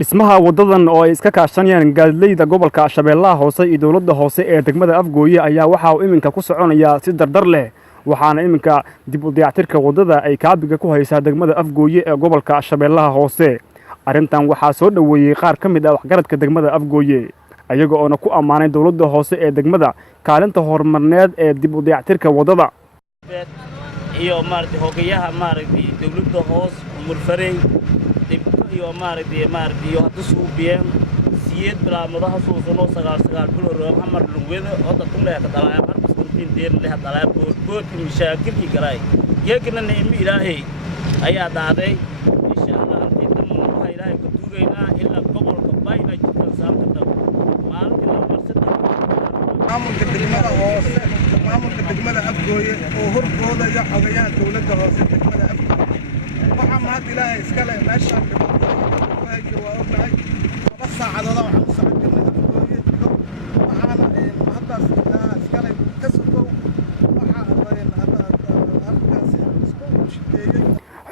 dhismaha wadadan oo ay iska kaashanayaan gaadiidleyda gobolka Shabeellaha Hoose iyo dawladda hoose ee degmada Afgooye ayaa waxa uu iminka ku soconaya si dardar leh waxaana iminka dib u dayactirka wadada ay kaabiga ku haysaa degmada Afgooye ee gobolka Shabeellaha Hoose arintan waxaa soo dhaweeyay qaar ka mid ah waxgaradka degmada Afgooye ayaga oo ku amaanay dawladda hoose ee degmada kaalinta horumarneed ee dib u dayactirka wadada iyo hogayaha dawladda hoose murfarey iyo iyo hadda suubiyeen siyeed bilaamadaha suusanoo sagaal bilo Muhammad Lugwede oo dadku leeyahay dalay markas kuntiin deer leh dalay bood mishaakilki galay yeegna neemi ilaahay ayaa daaday insha Allah intii dhammaan waxa ilaahay ku tuugeynaa ilaa gobolka bayna jidkan saamta maalintii la marsada maamulka degmada hoose maamulka degmada Afgooye oo horkooda iyo xogayaha dawladda hoose degmada Afgooye waxa mahad ilaahay iska leh meeshaan وأبنائي بس عددا وحنا سعيدين Afgooye waxaana haddaas iskale ka soo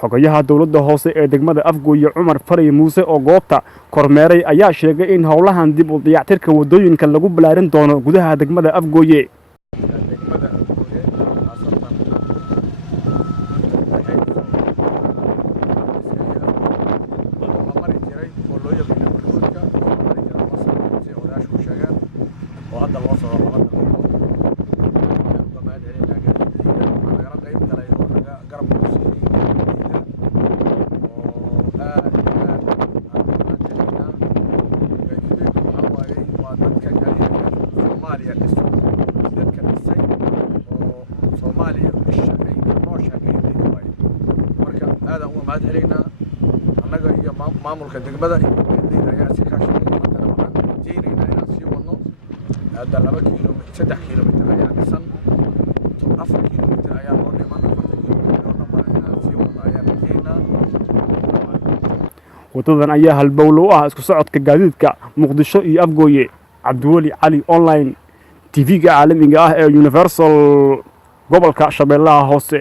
xogayaha dawladda hoose ee degmada Afgooye Cumar Faray Muuse oo goobta kormeeray ayaa sheegay in howlahan dib u dayactirka wadooyinka lagu balaarin doono gudaha degmada Afgooye maamulka degmada iyo beedleyda ayaa si kaashanay hadana waxaan jeedinaa inaan sii wadno hadda 2 kiiloomitir 3 kiiloomitir ayaa dhisan 4 kiiloomitir ayaa loo dhiman 4 kiiloomitir oo dhammaan inaan sii wadno ayaa jeedinaa wadadan ayaa halbowlo u ah isku socodka gaadiidka Muqdisho iyo Afgooye Cabdiwali Cali online TV-ga caalamiga ah ee Universal gobolka Shabeellaha Hoose